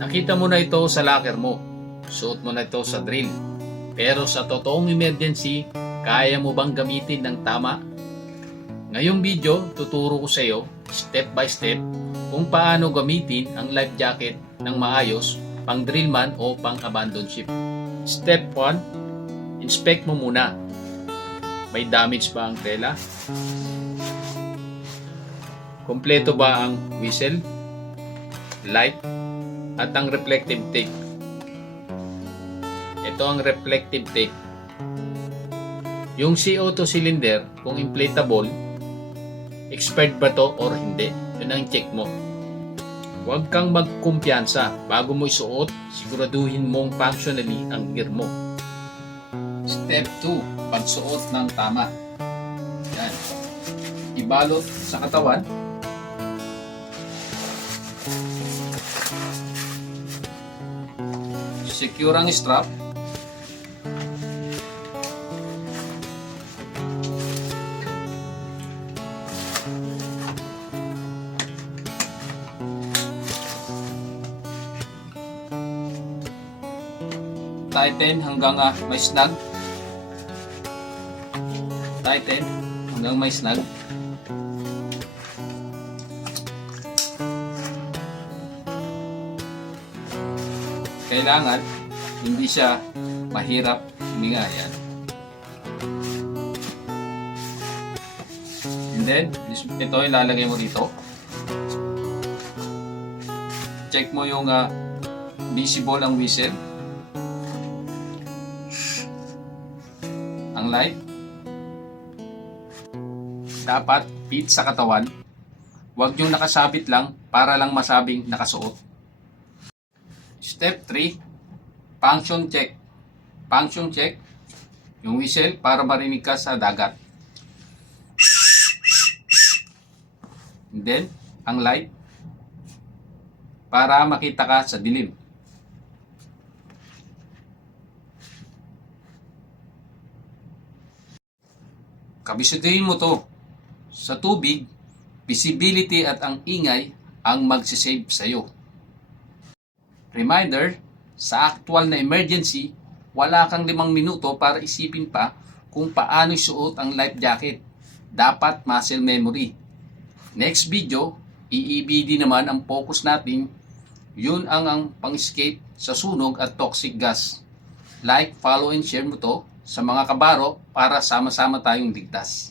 Nakita mo na ito sa locker mo. Suot mo na ito sa drill. Pero sa totoong emergency, kaya mo bang gamitin ng tama? Ngayong video, tuturo ko sa iyo step by step kung paano gamitin ang life jacket ng maayos pang drillman o pang abandon ship. Step 1, inspect mo muna. May damage ba ang tela? Kompleto ba ang whistle, light, at ang reflective tape? Ito ang reflective tape. Yung CO2 cylinder, kung inflatable, expired ba to or hindi? Yun ang check mo. Huwag kang magkumpiyansa. Bago mo isuot, siguraduhin mong functionally ang gear mo. Step 2. Pagsuot ng tama. Yan. Ibalot sa katawan. Secure ang strap. Tighten hanggang ah, may snag. Tighten hanggang may snag. Kailangan hindi siya mahirap huminga. And then, ito ilalagay mo dito. Check mo yung ah, visible ang whistle. Ang light. Dapat fit sa katawan. Huwag yung nakasabit lang para lang masabing nakasuot. Step 3, function check. Function check, yung whistle para marinig ka sa dagat. And then, ang light para makita ka sa dilim. Kabisituhin mo to. Sa tubig, visibility at ang ingay ang magsisave sa'yo. Reminder, sa actual na emergency, wala kang limang minuto para isipin pa kung paano isuot ang life jacket. Dapat muscle memory. Next video, EEBD naman ang focus natin. Yun ang ang pang-escape sa sunog at toxic gas. Like, follow, and share mo to sa mga kabaro para sama-sama tayong ligtas.